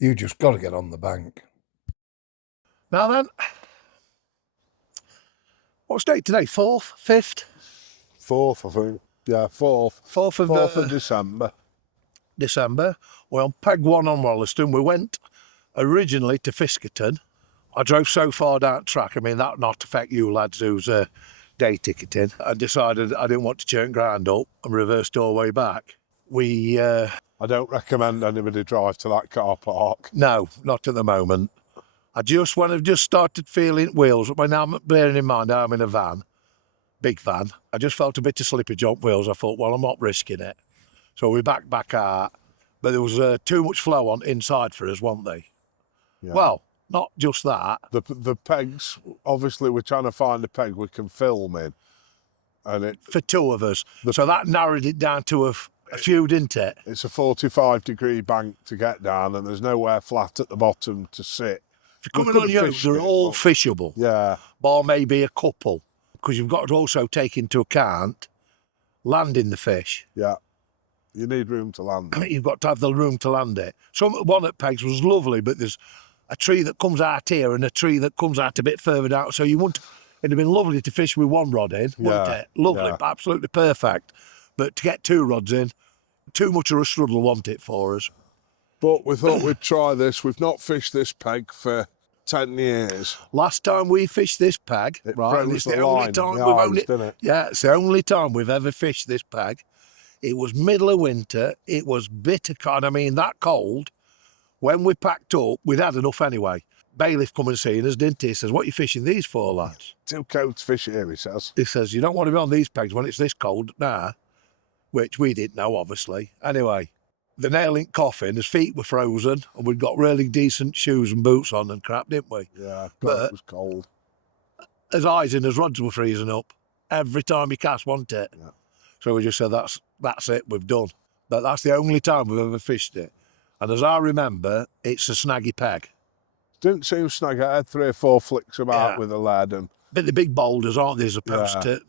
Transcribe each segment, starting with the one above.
You just got to get on the bank. Now then, what's date today? 4th? 5th? 4th, I think. Yeah, 4th. 4th of December. December. We're on peg 1 on Rolleston. We went originally to Fiskerton. I drove so far down track, I mean, that would not affect you lads who's day ticketing. I decided I didn't want to churn ground up and reversed all the way back. I don't recommend anybody drive to that car park. No, not at the moment. When I've just started feeling wheels, when I'm bearing in mind I'm in a van, big van, I just felt a bit of slippage on wheels. I thought, well, I'm not risking it. So we back out, but there was too much flow on inside for us, wasn't they? Yeah. Well, not just that. The pegs, obviously we're trying to find a peg we can film in. And for 2 of us. So that narrowed it down to a few, didn't it? It's a 45-degree bank to get down and there's nowhere flat at the bottom to sit. If you're coming on your own, they're all fishable. Yeah. Bar maybe a couple, because you've got to also take into account landing the fish. Yeah. You need room to land it. You've got to have the room to land it. One at Pegs was lovely, but there's a tree that comes out here and a tree that comes out a bit further down. So it'd have been lovely to fish with 1 rod in, wouldn't it? Lovely, absolutely perfect. But to get 2 rods in, too much of a struggle, wasn't it, for us? But we thought we'd try this. We've not fished this peg for 10 years. Last time we fished this peg, it's the only time it's the only time we've ever fished this peg. It was middle of winter. It was bitter cold. I mean, that cold. When we packed up, we'd had enough anyway. Bailiff come and seen us, didn't he? He says, what are you fishing these for, lads? Too cold to fish here, he says. He says, you don't want to be on these pegs when it's this cold now, which we didn't know, obviously. Anyway, the nail in coffin, his feet were frozen, and we'd got really decent shoes and boots on and crap, didn't we? Yeah, but it was cold. His eyes and his rods were freezing up every time he cast, wasn't it? Yeah. So we just said, that's it, we've done. But that's the only time we've ever fished it. And as I remember, it's a snaggy peg. Didn't seem snaggy. I had 3 or 4 flicks about with the lead. But the big boulders, aren't they, as opposed to...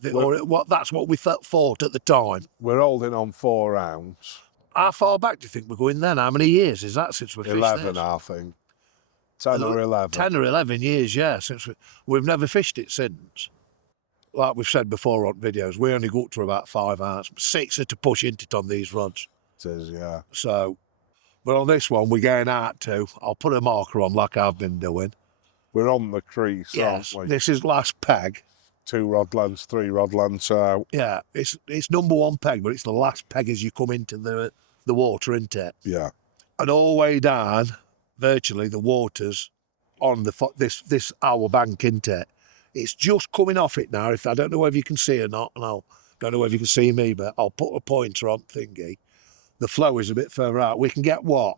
that's what we thought at the time. We're holding on 4 ounce. How far back do you think we're going then? How many years is that since we fished 11, I think. 10 or 11. 10 or 11 years, yeah. Since we've never fished it since. Like we've said before on videos, we only go up to about 5 ounce. 6 are to push into it on these rods. It is, yeah. So, but on this one, we're going out to, I'll put a marker on like I've been doing. We're on the crease, yes, aren't we? This is last peg. 2 rod lengths, 3 rod lengths out. Yeah, it's number 1 peg, but it's the last peg as you come into the water, isn't it? Yeah. And all the way down, virtually the water's on this our bank, isn't it? It's just coming off it now. I don't know whether you can see or not, and I don't know whether you can see me, but I'll put a pointer on thingy. The flow is a bit further out. We can get what?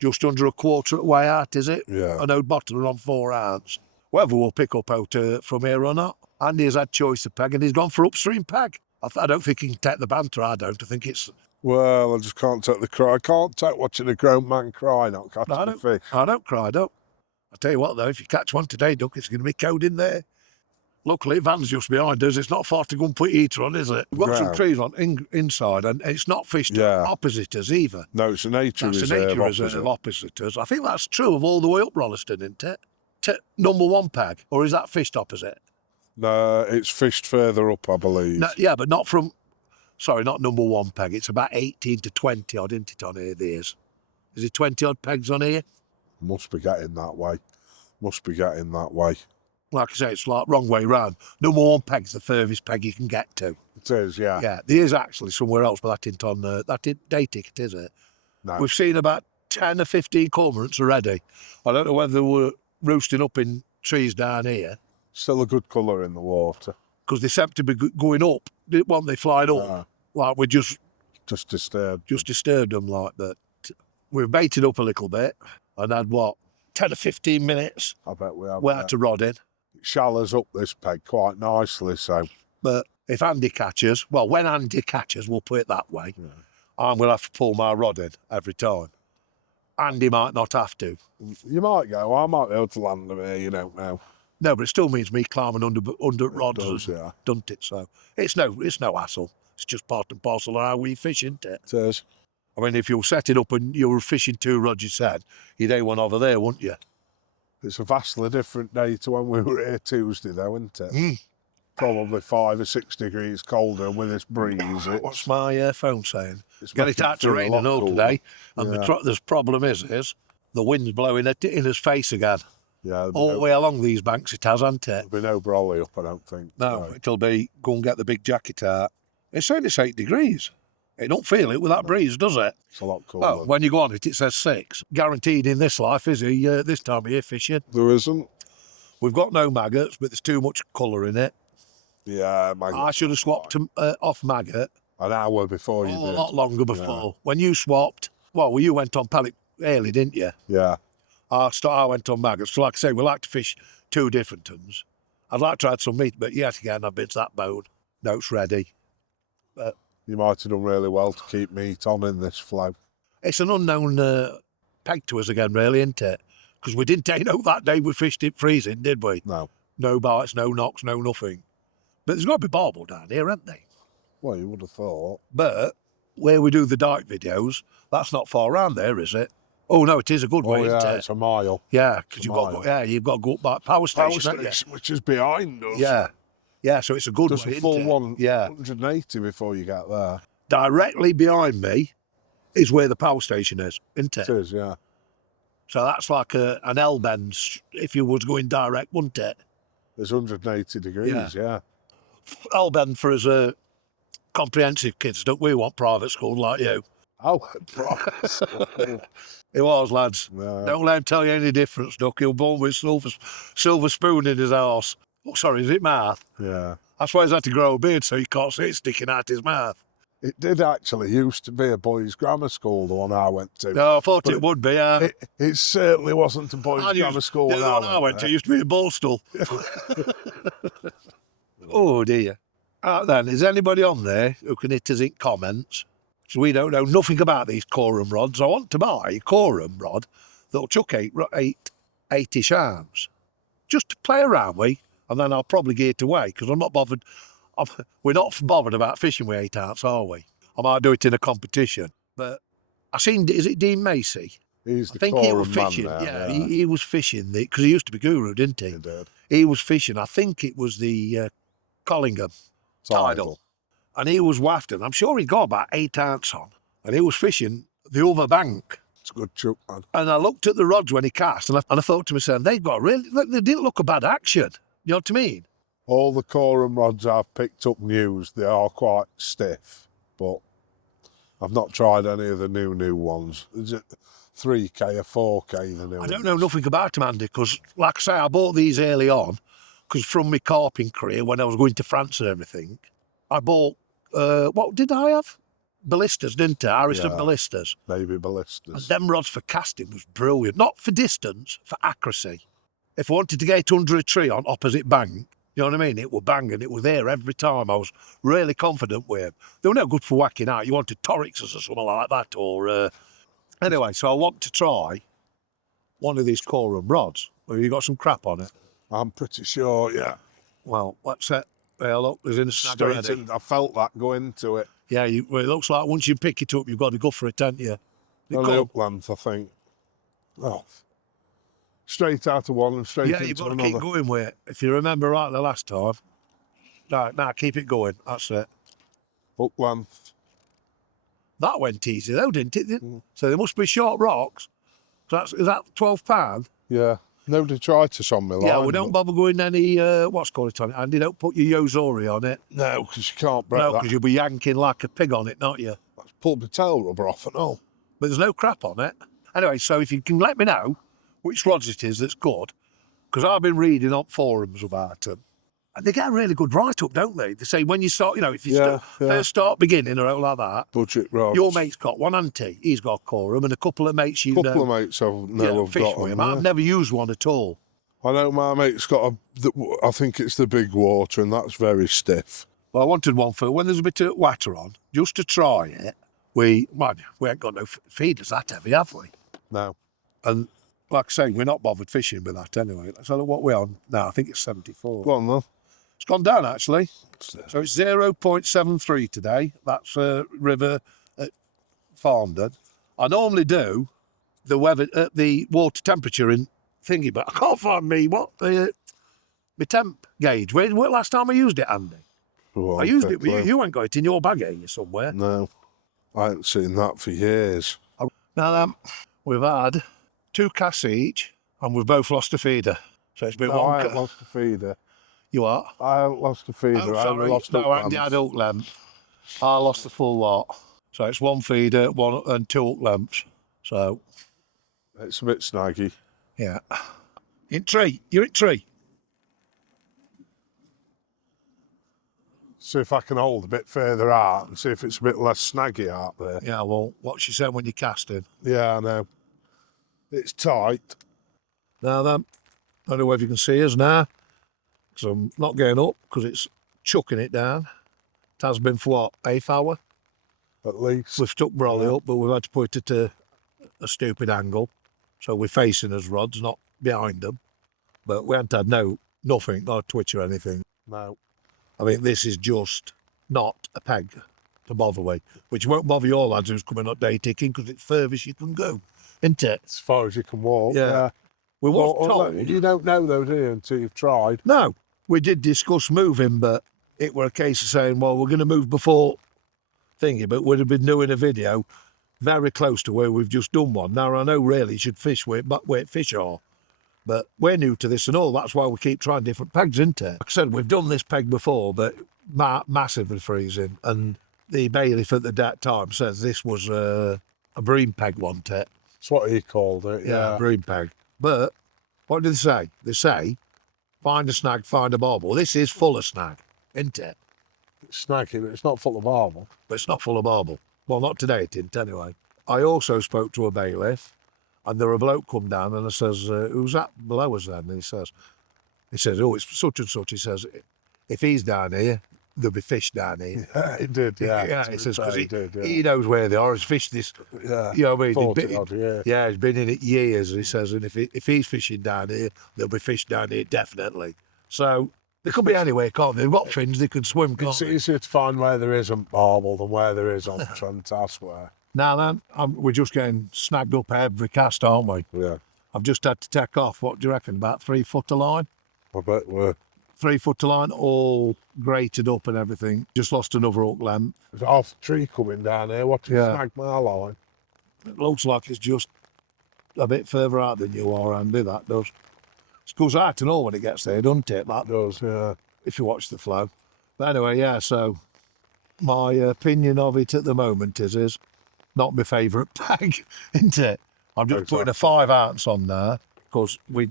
Just under a quarter way out, is it? Yeah. I know bottom on 4 ounce. Whether we'll pick up out from here or not. Andy has had choice of peg and he's gone for upstream peg. I don't think he can take the banter, I don't. I think it's... Well, I just can't take the cry. I can't take watching a grown man cry, not catching a fish. I don't cry, Duck. I tell you what, though, if you catch one today, Duck, it's going to be cold in there. Luckily, van's just behind us. It's not far to go and put heater on, is it? We've got some trees on inside, and it's not fished opposite us either. No, it's a nature reserve. It's a nature reserve opposite us. I think that's true of all the way up Rolleston, isn't it? Number 1 peg, or is that fished opposite? No, it's fished further up, I believe. No, yeah, but not from... Sorry, not number 1 peg. It's about 18 to 20 odd, isn't it, on here, Is it 20 odd pegs on here? Must be getting that way. Like I say, it's like wrong way round. Number 1 peg's the furthest peg you can get to. It is, yeah. Yeah, there is actually somewhere else, but that isn't on day ticket, is it? No. We've seen about 10 or 15 cormorants already. I don't know whether they were roosting up in trees down here. Still a good colour in the water. Because they seem to be going up, weren't they, flying up? Like we just disturbed them like that. We've baited up a little bit and had, 10 or 15 minutes? I bet we have. We had to rod in. It shallows up this peg quite nicely, so... But if Andy catches, when Andy catches, we'll put it that way, I'm going to have to pull my rod in every time. Andy might not have to. You might go, I might be able to land them here, you don't know. No, but it still means me climbing under rods, doesn't it? So it's no hassle. It's just part and parcel of how we fish, isn't it? It is. I mean, if you were setting up and you were fishing 2 rods, you said, you'd have one over there, wouldn't you? It's a vastly different day to when we were here Tuesday, though, isn't it? Probably 5 or 6 degrees colder, and with this breeze. What's my phone saying? It's Get it making out to feel a rain lot and all cooler. today. And Yeah. the problem is the wind's blowing in his face again. Yeah, All the way along these banks it has, hasn't it? there'll be no brolly up, I don't think. No, it'll be go and get the big jacket out. It's saying it's 8 degrees. It don't feel it with that breeze, does it? It's a lot cooler. Oh, when you go on it, it says 6. Guaranteed in this life, is he? This time of year fishing. There isn't. We've got no maggots, but there's too much colour in it. Yeah, I should have swapped off maggot an hour before you a did. lot longer before. When you swapped, well, you went on pellet early, didn't you? Yeah. I went on maggots. So like I say, we like to fish 2 different ones. I'd like to add some meat, but yet again, I've been to that bone. No, it's ready. You might have done really well to keep meat on in this flow. It's an unknown peg to us again, really, isn't it? Because we didn't take out that day we fished it freezing, did we? No. No bites, no knocks, no nothing. But there's got to be barbel down here, hasn't they? Well, you would have thought. But where we do the dike videos, that's not far around there, is it? Oh no, it is a good way, Yeah, isn't it? it's a mile. Yeah, because a you've got mile. you've got to go up that power station, haven't you? Which is behind us. Yeah. So it's a good Just way, a full isn't it? one. Yeah. 180 before you get there. Directly behind me is where the power station is, isn't it? It is, yeah. So that's like an L bend if you was going direct, wouldn't it? It's 180 degrees, yeah. L bend for us comprehensive kids, don't we want private school like you? Oh, promise. It was, lads. Yeah. Don't let him tell you any difference, Duck. He'll born with silver spoon in his arse. Oh, sorry, is it mouth? Yeah. That's why he's had to grow a beard so you can't see it sticking out his mouth. It did actually used to be a boys' grammar school, the one I went to. No, I thought But it would be. It certainly wasn't a boys' grammar school The when one I went to used to be a Borstal. Oh, dear. Then, is anybody on there who can hit us in comments? So we don't know nothing about these corum rods. I want to buy a corum rod that'll chuck 8-ish arms. Just to play around with, and then I'll probably get it away, because I'm not bothered. We're not bothered about fishing with 8 ounce, are we? I might do it in a competition. But I seen, is it Dean Macy? He's I the think he was quorum man fishing. now, Yeah, he was fishing, because he used to be Guru, didn't he? He did. He was fishing, I think it was the Collingham tidal. And he was wafting. I'm sure he got about 8 ounce on. And he was fishing the other bank. It's a good chuck, man. And I looked at the rods when he cast, and I thought to myself, they didn't look a bad action. You know what I mean? All the quorum rods I've picked up news, they are quite stiff, but I've not tried any of the new ones. Is it 3K or 4K, the new I don't ones? know nothing about them, Andy, because, like I say, I bought these early on, because from my carping career, when I was going to France and everything, I bought, what did I have? Ballistas, didn't I? Harrison Yeah. Ballistas. Maybe ballistas. And them rods for casting was brilliant. Not for distance, for accuracy. If I wanted to get under a tree on opposite bank, you know what I mean? It would bang and it was there every time. I was really confident with them. They were no good for whacking out. You wanted Torixes or something like that. Or anyway, so I want to try one of these corum rods. Have you got some crap on it? I'm pretty sure, yeah. Well, let's set. Well, look, there's in a snag Straight already. in, I felt that go into it. Yeah, well, it looks like once you pick it up, you've got to go for it, haven't you? They Only come- up length, I think. Oh. Straight out of one and straight Yeah, into you've got to another. keep going with it. If you remember right the last time. No, keep it going. That's it. Hook length. That went easy though, didn't it? Mm. So there must be short rocks. So is that £12? Yeah. No detritus on my line. Yeah, we don't bother going any, what's called it on it, Andy? Don't put your Yozori on it. No, because you can't break No, that. because you'll be yanking like a pig on it, not you? That's pulled my tail rubber off and all. But there's no crap on it. Anyway, so if you can let me know which rods it is that's good, because I've been reading on forums about them, and they get a really good write-up, don't they? They say when you start, if you Yeah, yeah. first start beginning or like that, Budget rods. your mate's got one, hasn't he? He's got a corum, and a couple of mates you couple know. of mates I know have fish got with them. him. Yeah. I've never used one at all. I know my mate's got I think it's the big water, and that's very stiff. Well, I wanted one for when there's a bit of water on, just to try it. We ain't got no feeders that heavy, have we? No. And like I say, we're not bothered fishing with that anyway. Let's have a look what we're on now. I think it's 74. Go on, then. It's gone down actually. So it's 0.73 today. That's river at Farmden. I normally do the weather, the water temperature in thingy, but I can't find my temp gauge. When last time I used it, Andy? Oh, I used it, but you ain't got it in your bag, are you, somewhere? No, I ain't seen that for years. Now, we've had 2 casts each, and we've both lost a feeder. So it's been No, one. I ain't lost a feeder. You are? I ain't lost a feeder. Oh, I only sorry. lost No, hook Andy had lamps. hook lamp. I lost the full lot. So it's 1 feeder, 1 and 2 hook lamps. So, It's a bit snaggy. yeah. In tree. You're in tree. See if I can hold a bit further out and see if it's a bit less snaggy out there. Yeah, well, what she said when you're casting. Yeah, I know. It's tight. Now then, I don't know whether you can see us now, because I'm not going up, because it's chucking it down. It has been for what, 1/8 hour? At least. We've stuck Brolly up, but we've had to put it at a stupid angle. So we're facing us rods, not behind them. But we haven't had nothing, not a twitch or anything. No. I mean, this is just not a peg to bother with, which won't bother your lads who's coming up day ticking, because it's furthest you can go, isn't it? As far as you can walk. Yeah. We was told. You don't know though, do you, until you've tried. No, we did discuss moving, but it were a case of saying, well, we're going to move before thingy, but we'd have been doing a video very close to where we've just done one. Now, I know really you should fish where fish are, but we're new to this and all. That's why we keep trying different pegs, isn't it? Like I said, we've done this peg before, but massively freezing. And the bailiff at that time says this was a bream peg, wasn't it? That's what he called it, yeah. Bream peg. But what do they say? They say, find a snag, find a barbel. This is full of snag, isn't it? It's snaggy, but it's not full of marble. But it's not full of barbel. Well, not today it didn't anyway. I also spoke to a bailiff, and there a bloke come down and I says, who's that below us then? And he says, oh, it's such and such. He says, if he's down here, there'll be fish down here. Yeah, he did, yeah. Yeah, he says, because he he knows where they are. He's fished this, yeah. you know what I mean? 40 odd, yeah. Yeah, he's been in it years. He says, and if he's fishing down here, there'll be fish down here, definitely. So they could be anywhere, can't they? They've got fins, they can swim, can't It's they? easier to find where there isn't marble than where there is on Trent, I swear. Now then, we're just getting snagged up every cast, aren't we? Yeah. I've just had to take off, what do you reckon, about 3 foot of line? I bet we're... 3 foot of line, all grated up and everything. Just lost another hook length. There's half a tree coming down here. What Yeah. snag my line? It looks like it's just a bit further out than you are, Andy, that does. It goes out to know when it gets there, doesn't it? That Does, yeah. if you watch the flow. But anyway, yeah, so my opinion of it at the moment is not my favourite peg, isn't it? I'm just putting a 5 ounce on there because we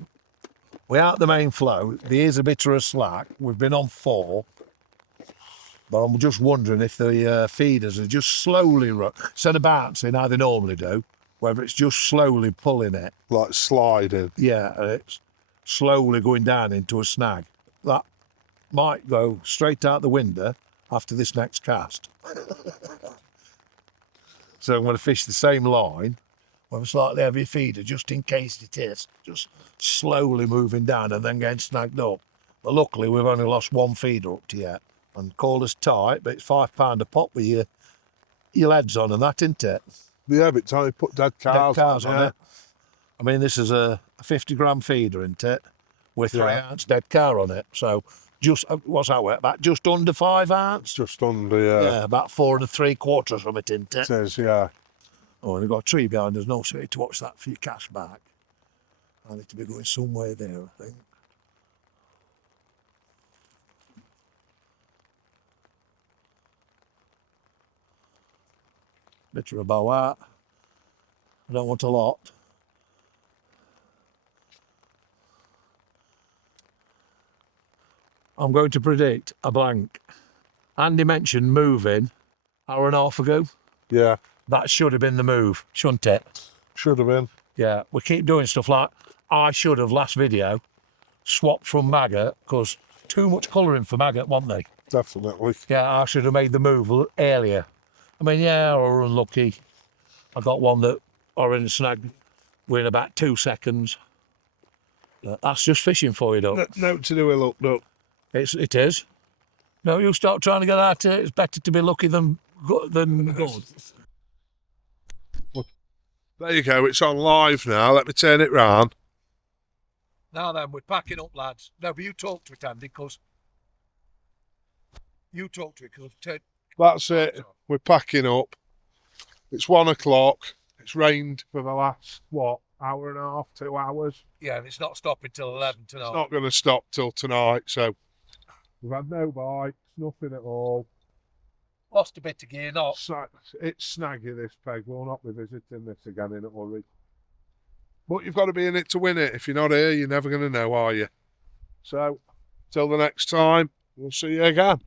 out the main flow. There is a bit of a slack. We've been on 4, but I'm just wondering if the feeders are just slowly, instead of bouncing how they normally do, whether it's just slowly pulling it. Like sliding. Yeah, and it's slowly going down into a snag. That might go straight out the window after this next cast. So I'm going to fish the same line with a slightly heavier feeder, just in case it is. Just slowly moving down and then getting snagged up. But luckily, we've only lost 1 feeder up to yet. And call us tight, but it's £5 a pop with your leads on and that, isn't it? Yeah, but time you put dead cars, on it. I mean, this is a 50 gram feeder, isn't it? With 3 ounce dead car on it. So just, what's that weight? About just under 5 ounce? Just under, yeah. Yeah, about 4 3/4 from it, isn't it? It is, yeah. Oh, and we've got a tree behind us now, so you need to watch that for your cast back. I need to be going somewhere there, I think. Bit of a bow out. I don't want a lot. I'm going to predict a blank. Andy mentioned moving hour and a half ago. Yeah. That should have been the move, shouldn't it? Should have been. Yeah, we keep doing stuff like I should have last video swapped from maggot because too much colouring for maggot, wasn't they? Definitely. Yeah, I should have made the move earlier. I mean, yeah, I was unlucky. I got one that orange snagged within about 2 seconds. That's just fishing for you, though. No to do with luck, no. It is. No, you start trying to get at it. It's better to be lucky than good. There you go, it's on live now. Let me turn it round. Now then, we're packing up, lads. No, but you talk to it, Andy, because... You talk to it, because I've turned... That's it. We're packing up. It's 1 o'clock. It's rained for the last, what, hour and a half, 2 hours? Yeah, and it's not stopping till 11 tonight. It's not going to stop till tonight, so... We've had no bites, nothing at all. Lost a bit of gear, not. It's snaggy, this peg. We'll not be visiting this again in a hurry. But you've got to be in it to win it. If you're not here, you're never going to know, are you? So, till the next time, we'll see you again.